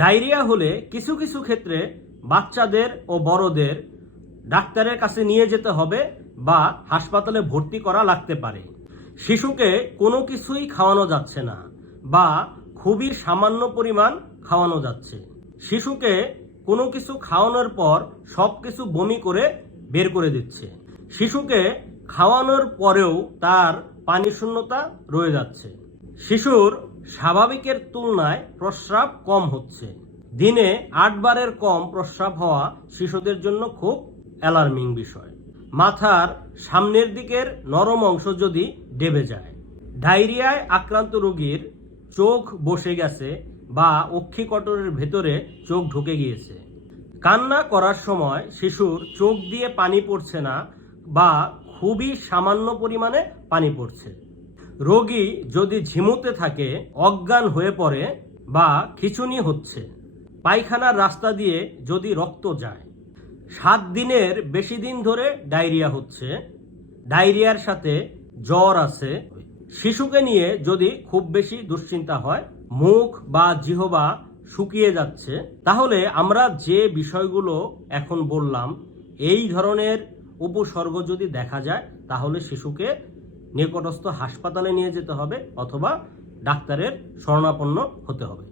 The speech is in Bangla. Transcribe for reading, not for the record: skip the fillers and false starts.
ডায়রিয়া হলে কিছু কিছু ক্ষেত্রে বাচ্চাদের ও বড়দের ডাক্তারের কাছে নিয়ে যেতে হবে বা হাসপাতালে ভর্তি করা লাগতে পারে। শিশুকে কোনো কিছুই খাওয়ানো যাচ্ছে না বা খুবই সামান্য পরিমাণ খাওয়ানো যাচ্ছে। শিশুকে কোনো কিছু খাওয়ানোর পর সব কিছু বমি করে বের করে দিচ্ছে। শিশুকে খাওয়ানোর পরেও তার পানি শূন্যতা রয়ে যাচ্ছে। শিশুর স্বাভাবিকের তুলনায় প্রস্রাব কম হচ্ছে। দিনে 8 বারের কম প্রস্রাব হওয়া শিশুদের জন্য খুব অ্যালার্মিং বিষয়। মাথার সামনের দিকের নরম অংশ যদি ডেবে যায়। ডায়রিয়ায় আক্রান্ত রোগীর চোখ বসে গেছে বা অক্ষিকটরের ভেতরে চোখ ঢুকে গিয়েছে। কান্না করার সময় শিশুর চোখ দিয়ে পানি পড়ছে না বা খুবই সামান্য পরিমাণে পানি পড়ছে। রোগী যদি ঝিমুতে থাকে, অজ্ঞান হয়ে পড়ে বা খিঁচুনি হচ্ছে, পায়খানার রাস্তা দিয়ে যদি রক্ত যায়, 7 দিনের বেশি দিন ধরে ডায়রিয়া হচ্ছে, ডায়রিয়ার সাথে জ্বর আছে, শিশুকে নিয়ে যদি খুব বেশি দুশ্চিন্তা হয়, মুখ বা জিহ্বা শুকিয়ে যাচ্ছে, তাহলে আমরা যে বিষয়গুলো এখন বললাম এই ধরনের উপসর্গ যদি দেখা যায় তাহলে শিশুকে নিকটস্থ হাসপাতালে নিয়ে যেতে হবে অথবা ডাক্তারের শরণাপন্ন হতে হবে।